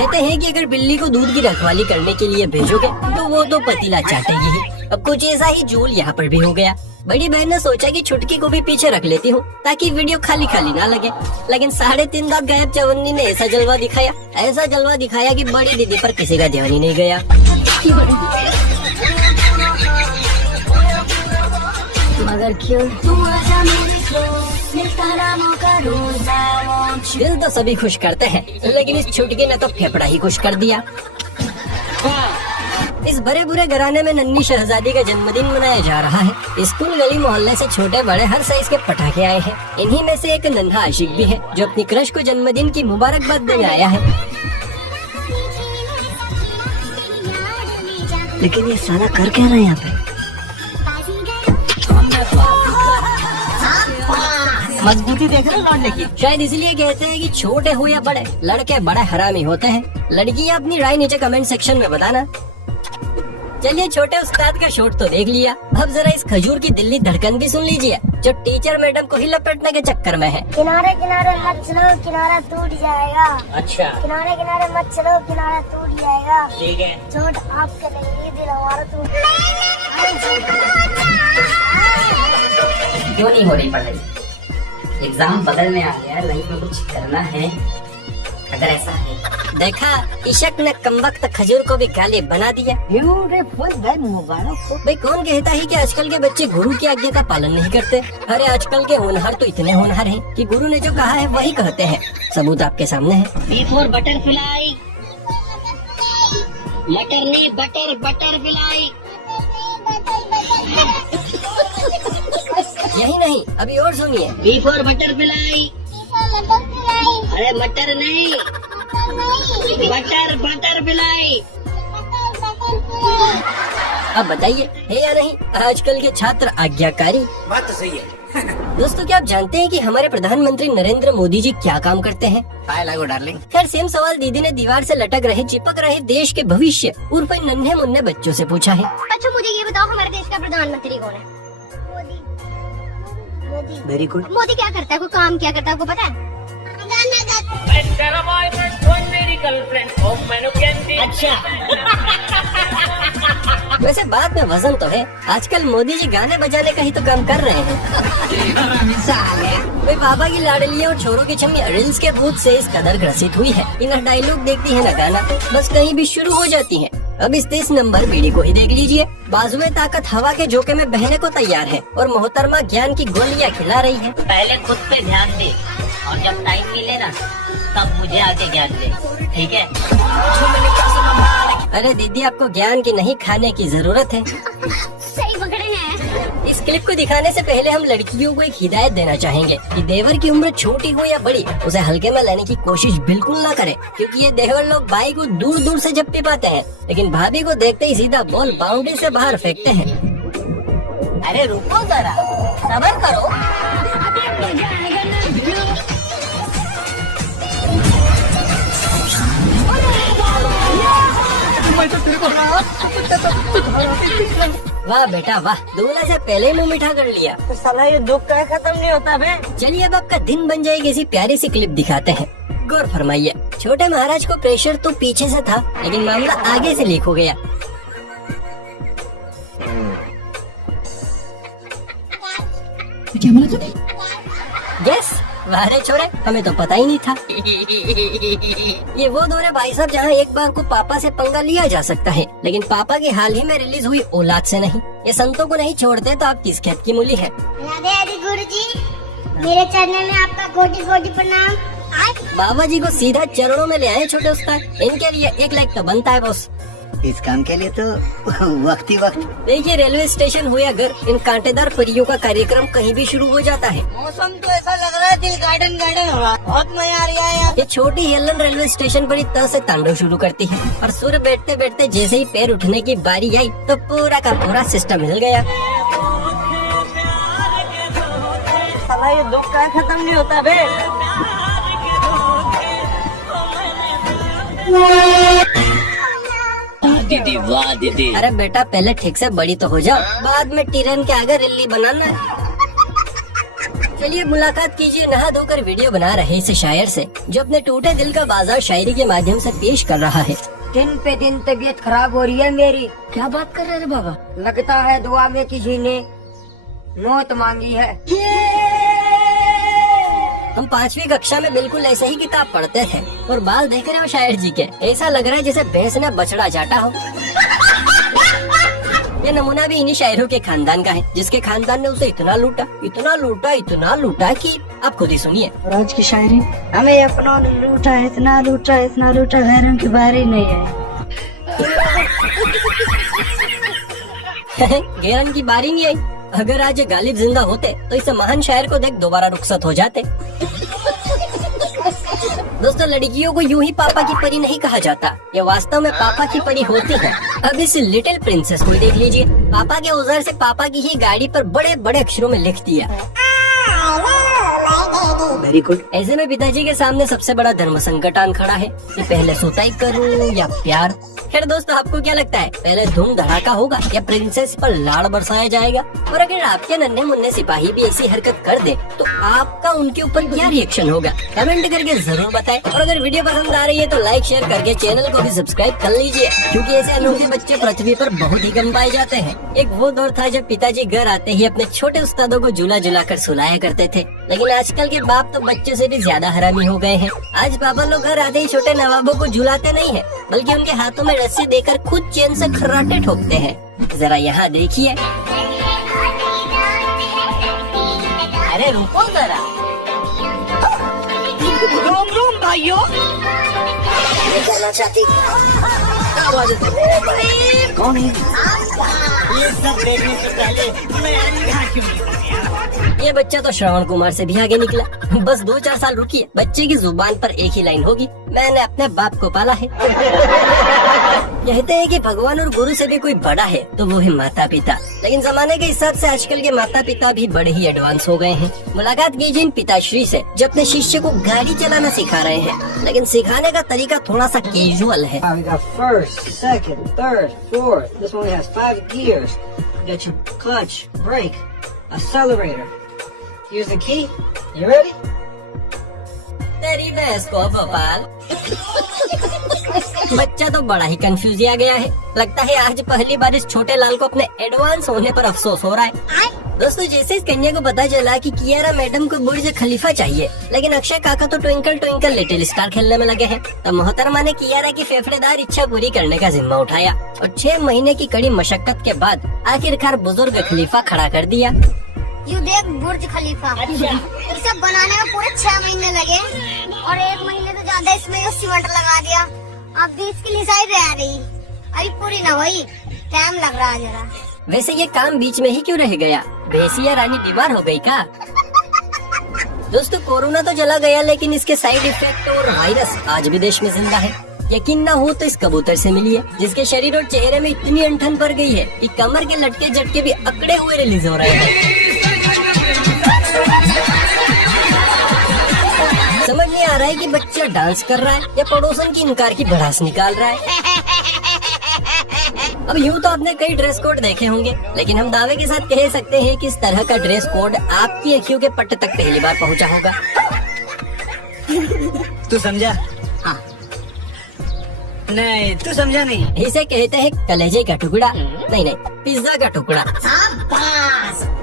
कहते हैं कि अगर बिल्ली को दूध की रखवाली करने के लिए भेजोगे तो वो तो पतीला चाटेगी ही। अब कुछ ऐसा ही झोल यहाँ पर भी हो गया। बड़ी बहन ने सोचा कि छुटकी को भी पीछे रख लेती हूँ ताकि वीडियो खाली खाली ना लगे। लेकिन 3.5 दांत गायब चवन्नी ने ऐसा जलवा दिखाया कि बड़ी दीदी पर किसी का ध्यान ही नहीं गया। मगर क्यों दिल तो सभी खुश करते हैं, लेकिन इस छुटकी ने तो फेफड़ा ही खुश कर दिया। इस बड़े बुरे घराने में नन्ही शहजादी का जन्मदिन मनाया जा रहा है। स्कूल गली मोहल्ले से छोटे बड़े हर साइज के पटाखे आए हैं। इन्हीं में से एक नन्हा आशिक भी है जो अपनी क्रश को जन्मदिन की मुबारकबाद देने आया है। लेकिन ये साला कर क्या रहा है यहाँ पे? मजबूती देख रहे लौटने की। शायद इसलिए कहते हैं कि छोटे हो या बड़े, लड़के बड़े हरामी होते हैं। लड़कियां अपनी राय नीचे कमेंट सेक्शन में बताना। चलिए छोटे उस्ताद का शॉट तो देख लिया, अब जरा इस खजूर की दिल्ली धड़कन भी सुन लीजिए जो टीचर मैडम को ही लपेटने के चक्कर में है। किनारे किनारे मत चलो, किनारा टूट जाएगा। अच्छा, किनारे किनारे मत चलो, किनारा टूट जाएगा। ठीक है। चोट आपके नहीं, दिल हमारा टूट। क्यों नहीं हो रही पढ़ाई? एग्जाम बगल में आ गया, लाइफ में कुछ करना है। अगर ऐसा है देखा, इशक ने कमबख्त खजूर को भी गालिब बना दिया। मुबारक हो। भाई कौन कहता है कि आजकल के बच्चे गुरु की आज्ञा का पालन नहीं करते? अरे आजकल के होनहार तो इतने होनहार हैं कि गुरु ने जो कहा है वही कहते हैं। सबूत आपके सामने है। बी फॉर बटरफ्लाई, मटर नहीं बटरफ्लाई। यही नहीं, अभी और सुनिए। बी फॉर बटरफ्लाई, अरे मटर नहीं बटरफ्लाई। अब बताइए है या नहीं आजकल के छात्र आज्ञाकारी? बात तो सही है। दोस्तों क्या आप जानते हैं कि हमारे प्रधानमंत्री नरेंद्र मोदी जी क्या काम करते हैं? हाय लागो डार्लिंग। खैर सेम सवाल दीदी ने दीवार से लटक रहे चिपक रहे देश के भविष्य उर्फ नन्हे मुन्ने बच्चों से पूछा है। अच्छा मुझे ये बताओ, हमारे देश का प्रधानमंत्री कौन है? मोदी। Very good. मोदी क्या करता है? कोई काम क्या करता है आपको पता है? अच्छा, वैसे बात में वजन तो है। आजकल मोदी जी गाने बजाने का ही तो काम कर रहे हैं। वे बाबा की लाडली और छोरों की छमी रील्स के भूत से इस कदर ग्रसित हुई है कि न डायलॉग देखती है न गाना, बस कहीं भी शुरू हो जाती है। अब इस 30 नंबर बीड़ी को ही देख लीजिए। बाजुए ताकत हवा के झोंके में बहने को तैयार है और मोहतरमा ज्ञान की गोलियां खिला रही है। पहले खुद पे ध्यान दे और जब टाइम मिले ना तब मुझे आके ज्ञान दे, ठीक है? अरे दीदी आपको ज्ञान की नहीं खाने की जरूरत है। सही पकड़े हैं। इस क्लिप को दिखाने से पहले हम लड़कियों को एक हिदायत देना चाहेंगे कि देवर की उम्र छोटी हो या बड़ी, उसे हल्के में लेने की कोशिश बिल्कुल ना करें, क्योंकि ये देवर लोग भाई को दूर दूर से झप्पी पाते हैं, लेकिन भाभी को देखते ही सीधा बॉल बाउंड्री से बाहर फेंकते हैं। अरे रुको जरा, सब्र करो। वाह बेटा वाह, दूल्हे से पहले ही मुंह मीठा कर लिया। तो साला ये दुख का खत्म नहीं होता बे। चलिए अब आपका दिन बन जाएगी ऐसी प्यारी सी क्लिप दिखाते हैं, गौर फरमाइए। छोटे महाराज को प्रेशर तो पीछे से था, लेकिन मामला आगे से लीक हो गया। क्या बोला तूने? यस, वाह छोरे, हमें तो पता ही नहीं था। ये वो दौर है भाई साहब जहाँ एक बार को पापा से पंगा लिया जा सकता है, लेकिन पापा की हाल ही में रिलीज हुई औलाद से नहीं। ये संतों को नहीं छोड़ते तो आप किस खेत की मूली है? राधे राधे गुरुजी, मेरे चरणों में आपका कोटि कोटि प्रणाम। बाबा जी को सीधा चरणों में ले आए छोटे उस्ताद। इनके लिए 1 लाइक तो बनता है बॉस। इस काम के लिए तो वक्त ही वक्त। देखिए रेलवे स्टेशन हो या घर, इन कांटेदार परियों का कार्यक्रम कहीं भी शुरू हो जाता है। मौसम तो ऐसा लग रहा है दिल गार्डन गार्डन हो रहा, बहुत मजा आ रहा है यार। ये छोटी हेलन रेलवे स्टेशन पर तरह से तांडव शुरू करती है और सूर्य बैठते बैठते जैसे ही पैर उठने की बारी आई तो पूरा का पूरा सिस्टम हिल गया। साला ये दुख का खत्म नहीं होता बे। दीदी वाह दीदी। अरे बेटा पहले ठीक से बड़ी तो हो जाओ, बाद में टिरन के आगे रिल्ली बनाना है। चलिए मुलाकात कीजिए नहा धोकर वीडियो बना रहे इस शायर से, जो अपने टूटे दिल का बाजार शायरी के माध्यम से पेश कर रहा है। दिन पे दिन तबीयत खराब हो रही है मेरी। क्या बात कर रहे हैं बाबा? लगता है दुआ में किसी ने मौत मांगी है। हम 5वीं कक्षा में बिल्कुल ऐसे ही किताब पढ़ते थे और बाल देख रहे हो शायर जी के, ऐसा लग रहा है जैसे भैंस ने बछड़ा चाटा हो। ये नमूना भी इन्हीं शायरों के खानदान का है, जिसके खानदान ने उसे इतना लूटा, इतना लूटा, इतना लूटा कि आप खुद ही सुनिए। और आज की शायरी, हमें अपनों ने लूटा, इतना लूटा, इतना लूटा, गैरों की बारी नहीं आई। गैरन की बारी नहीं आई। अगर आज ये गालिब जिंदा होते तो इस महान शायर को देख दोबारा रुखसत हो जाते। दोस्तों, लड़कियों को यूं ही पापा की परी नहीं कहा जाता, ये वास्तव में पापा की परी होती है। अब इस लिटिल प्रिंसेस को देख लीजिए, पापा के औजार से पापा की ही गाड़ी पर बड़े बड़े अक्षरों में लिख दिया। Very good. ऐसे में पिताजी के सामने सबसे बड़ा धर्म संकट आन खड़ा है कि पहले सुताई करूं या प्यार। खैर दोस्तों, आपको क्या लगता है, पहले धूम धड़ाका होगा या प्रिंसेस पर लाड़ बरसाया जाएगा? और अगर आपके नन्हे मुन्ने सिपाही भी ऐसी हरकत कर दे तो आपका उनके ऊपर क्या रिएक्शन होगा? कमेंट करके जरूर बताएं। और अगर वीडियो पसंद आ रही है तो लाइक शेयर करके चैनल को भी सब्सक्राइब कर लीजिए, क्योंकि ऐसे अनोखे बच्चे पृथ्वी पर बहुत ही कम पाए जाते हैं। एक वो दौर था जब पिताजी घर आते ही अपने छोटे उस्तादों को झूला झुला कर सुलाया करते थे, लेकिन आजकल के बाप तो बच्चे से भी ज्यादा हरामी हो गए हैं। आज पापा लोग घर आते ही छोटे नवाबों को झुलाते नहीं है, बल्कि उनके हाथों में रस्सी देकर खुद चैन से खर्राटे ठोकते हैं। जरा यहाँ देखिए। अरे रुको जरा। रोम रोम भाइयों, करना चाहती कौन है? ये सब देखने से पहले मैं यहाँ क्यों नहीं पड़ गया? ये बच्चा तो श्रवण कुमार से भी आगे निकला। बस 2-4 साल रुकिए, बच्चे की जुबान पर एक ही लाइन होगी, मैंने अपने बाप को पाला है। कहते हैं कि भगवान और गुरु से भी कोई बड़ा है तो वो है माता पिता, लेकिन जमाने के हिसाब से आजकल के माता पिता भी बड़े ही एडवांस हो गए हैं। मुलाकात कीजिए इन पिताश्री से जो अपने शिष्य को गाड़ी चलाना सिखा रहे हैं, लेकिन सिखाने का तरीका थोड़ा सा कैजुअल है। We got first, second, third, fourth. This one has 5 gears. You got your clutch, brake, accelerator. Use the key. You ready? तेरी भैंस को भोपाल। बच्चा तो बड़ा ही कंफ्यूज आ गया है। लगता है आज पहली बार इस छोटे लाल को अपने एडवांस होने पर अफसोस हो रहा है। दोस्तों, जैसे इस कन्या को पता चला कि कियारा मैडम को बुर्ज खलीफा चाहिए, लेकिन अक्षय काका तो ट्विंकल ट्विंकल लिटिल स्टार खेलने में लगे हैं, तब मोहतरमा ने कियारा की फेफड़ेदार इच्छा पूरी करने का जिम्मा उठाया और 6 महीने की कड़ी मशक्कत के बाद आखिरकार बुजुर्ग खलीफा खड़ा कर दिया। यू देख बुर्ज खलीफा, ये सब बनाने में पूरे 6 महीने लगे और 1 महीने तो ज्यादा इसमें सीमेंट लगा दिया। अब भी इसकी लिसाई रह रही, अभी पूरी ना हुई, टाइम लग रहा है जरा। वैसे ये काम बीच में ही क्यों रह गया? भैंसिया रानी बीमार हो गई का? दोस्तों, कोरोना तो चला गया, लेकिन इसके साइड इफेक्ट और वायरस आज भी देश में जिंदा है। यकीन ना हो तो इस कबूतर से मिलिए, जिसके शरीर और चेहरे में इतनी अंठन पड़ गई है कि कमर के लटके झटके भी अकड़े हुए रिलीज हो रहे हैं। समझ नहीं आ रहा है कि बच्चा डांस कर रहा है या पड़ोसन की इनकार की भड़ास निकाल रहा है। अब यूँ तो आपने कई ड्रेस कोड देखे होंगे, लेकिन हम दावे के साथ कह सकते हैं कि इस तरह का ड्रेस कोड आपकी अखियों के पट्ट तक पहली बार पहुँचा होगा। तू समझा? हाँ। नहीं, तू समझा नहीं। इसे कहते हैं कलेजे का टुकड़ा, नहीं, पिज्जा का टुकड़ा।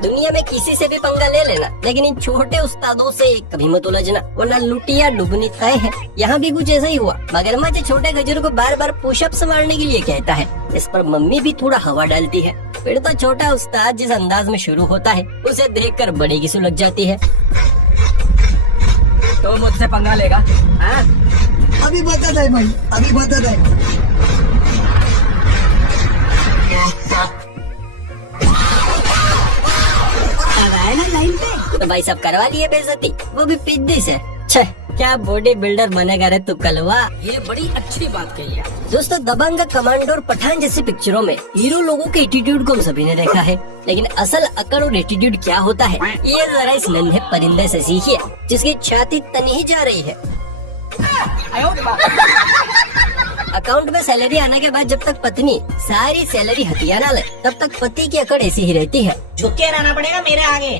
दुनिया में किसी से भी पंगा ले लेना, लेकिन इन छोटे उस्तादों से कभी मत उलझना, वरना लुटिया डूबनी तय है। यहाँ भी कुछ ऐसा ही हुआ। मगरमच्छ छोटे गजर को बार बार पुशअप्स मारने के लिए कहता है, इस पर मम्मी भी थोड़ा हवा डालती है। फिर तो छोटा उस्ताद जिस अंदाज में शुरू होता है, उसे देखकर बड़ी की सुलग जाती है। तो मुझसे पंगा लेगा? हाँ? अभी बता दे भाई, अभी बता दे। तो भाई सब करवा लिए बेइज्जती, वो भी पिद्दी से। छह, क्या बॉडी बिल्डर बनेगा रे तू कलवा। ये बड़ी अच्छी बात कही है। दोस्तों, दबंग, कमांडो और पठान जैसी पिक्चरों में हीरो लोगों के एटीट्यूड को हम सभी ने देखा है, लेकिन असल अकड़ और एटीट्यूड क्या होता है, ये जरा इस नन्हे परिंदे से सीखिए, जिसकी छाती तनी ही जा रही है। अकाउंट में सैलरी आने के बाद जब तक पत्नी सारी सैलरी हथिया ना ले, तब तक पति की अकड़ ऐसी ही रहती है। झुक के रहना पड़ेगा मेरे आगे।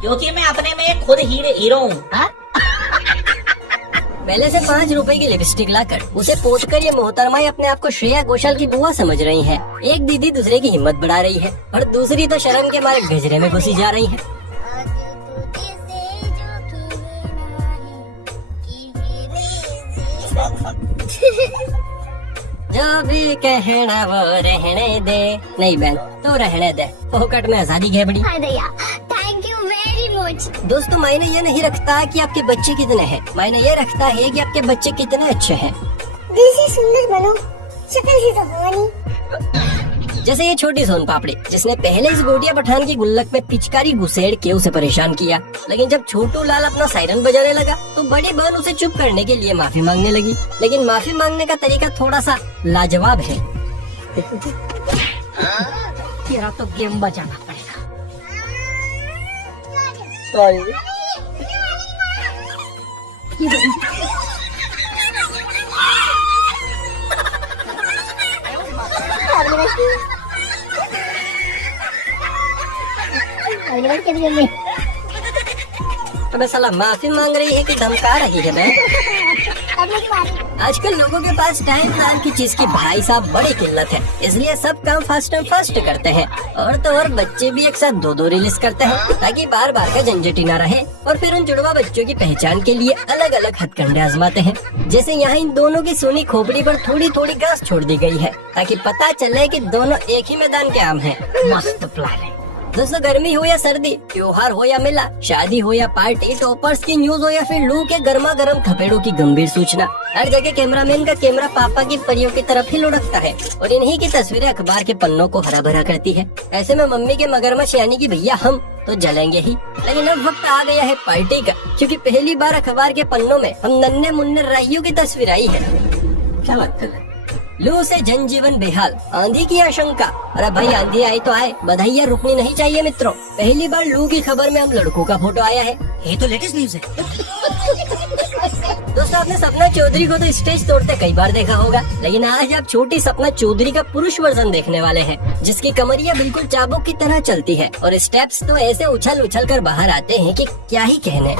क्योंकि मैं अपने में खुद हीरो हूँ। पहले से 5 रुपए की लिपस्टिक लाकर उसे पोत कर ये मोहतरमाएं अपने आप को श्रेया घोषाल की बुआ समझ रही हैं। एक दीदी दूसरे की हिम्मत बढ़ा रही है और दूसरी तो शर्म के मारे गजरे में घुसी जा रही है। जो भी कहना वो रहने दे। नहीं बहन तो रहने दे, फोकट में आजादी घेबड़ी। हाय दया, थैंक यू वेरी मच। दोस्तों मायने ये नहीं रखता कि आपके बच्चे कितने हैं, मायने ये रखता है कि आपके बच्चे कितने अच्छे हैं। दिल से सुंदर बनो, शक्ल से तो हुआ नहीं। जैसे ये छोटी सोन पापड़ी जिसने पहले इस गोटिया पठान की गुल्लक में पिचकारी घुसेड़ के उसे परेशान किया, लेकिन जब छोटू लाल अपना सायरन बजाने लगा तो बड़ी बहन उसे चुप करने के लिए माफी मांगने लगी। लेकिन माफी मांगने का तरीका थोड़ा सा लाजवाब है। तेरा तो गेम बजाना पड़ेगा। अबे साला माफी मांग रही है कि धमका रही है मैं? आजकल लोगों के पास टाइम नाम की चीज की भाई साहब बड़ी किल्लत है, इसलिए सब काम फास्ट एंड फास्ट करते हैं। और तो और बच्चे भी एक साथ 2-2 रिलीज करते हैं ताकि बार बार का झंझट ही ना रहे। और फिर उन जुड़वा बच्चों की पहचान के लिए अलग अलग हथकंडे आजमाते हैं। जैसे यहाँ इन दोनों की सोनी खोपड़ी पर थोड़ी थोड़ी घास छोड़ दी गई है ताकि पता चले कि दोनों एक ही मैदान के आम हैं। मस्त प्लान है। दोस्तों गर्मी हो या सर्दी, त्योहार हो या मेला, शादी हो या पार्टी, टॉपर्स की न्यूज हो या फिर लू के गर्मा गर्म थपेड़ों की गंभीर सूचना, हर जगह कैमरामैन का कैमरा पापा की परियों की तरफ ही लुढ़कता है और इन्हीं की तस्वीरें अखबार के पन्नों को हरा भरा करती है। ऐसे में मम्मी के मगरमच्छ यानी कि भैया हम तो जलेंगे ही। लेकिन अब वक्त आ गया है पार्टी का, क्योंकि पहली बार अखबार के पन्नों में हम नन्हे मुन्ने राइयों की तस्वीर आई है। क्या बात कर रहे हैं? लू से जनजीवन बेहाल, आंधी की आशंका। अरे भाई आंधी आई तो आए, बधाइयाँ रुकनी नहीं चाहिए मित्रों। पहली बार लू की खबर में हम लड़कों का फोटो आया है। ये तो लेटेस्ट न्यूज है। दोस्तों आपने सपना चौधरी को तो स्टेज तोड़ते कई बार देखा होगा, लेकिन आज आप छोटी सपना चौधरी का पुरुष वर्जन देखने वाले हैं, जिसकी कमरिया बिल्कुल चाबुक की तरह चलती है और स्टेप्स तो ऐसे उछल उछल कर बाहर आते हैं कि क्या ही कहने।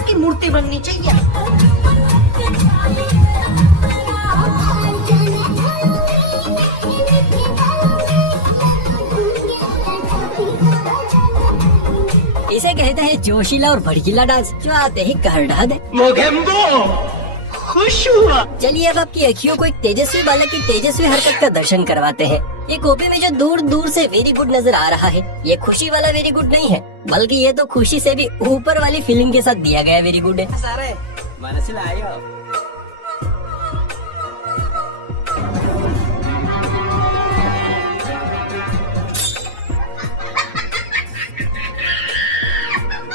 की मूर्ति बननी चाहिए। इसे कहते हैं जोशीला और भड़कीला डांस, जो आते ही कहर ढा दे। खुश हुआ। चलिए अब आपकी अखियों को एक तेजस्वी बालक की तेजस्वी हरकत का दर्शन करवाते हैं। ये कॉपी में जो दूर दूर से वेरी गुड नजर आ रहा है, ये खुशी वाला वेरी गुड नहीं है, बल्कि ये तो खुशी से भी ऊपर वाली फीलिंग के साथ दिया गया वेरी गुड है।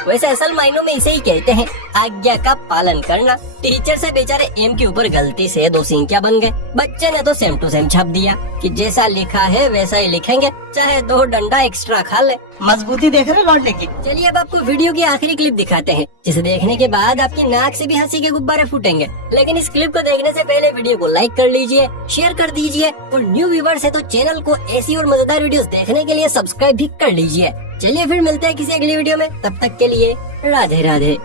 वैसे असल मायनों में इसे ही कहते हैं आज्ञा का पालन करना। टीचर से बेचारे एम के ऊपर गलती से 2 सिंकिया बन गए। बच्चे ने तो सेम टू सेम छाप दिया कि जैसा लिखा है वैसा ही लिखेंगे, चाहे 2 डंडा एक्स्ट्रा खा ले। मजबूती देख रहे लौटने की। चलिए अब आपको वीडियो की आखिरी क्लिप दिखाते हैं, जिसे देखने के बाद आपकी नाक से भी हंसी के गुब्बारे फूटेंगे। लेकिन इस क्लिप को देखने से पहले वीडियो को लाइक कर लीजिए, शेयर कर दीजिए और न्यू व्यूवर्स है तो चैनल को ऐसी और मजेदार वीडियोस देखने के लिए सब्सक्राइब भी कर लीजिए। चलिए फिर मिलते हैं किसी अगली वीडियो में, तब तक के लिए राधे राधे।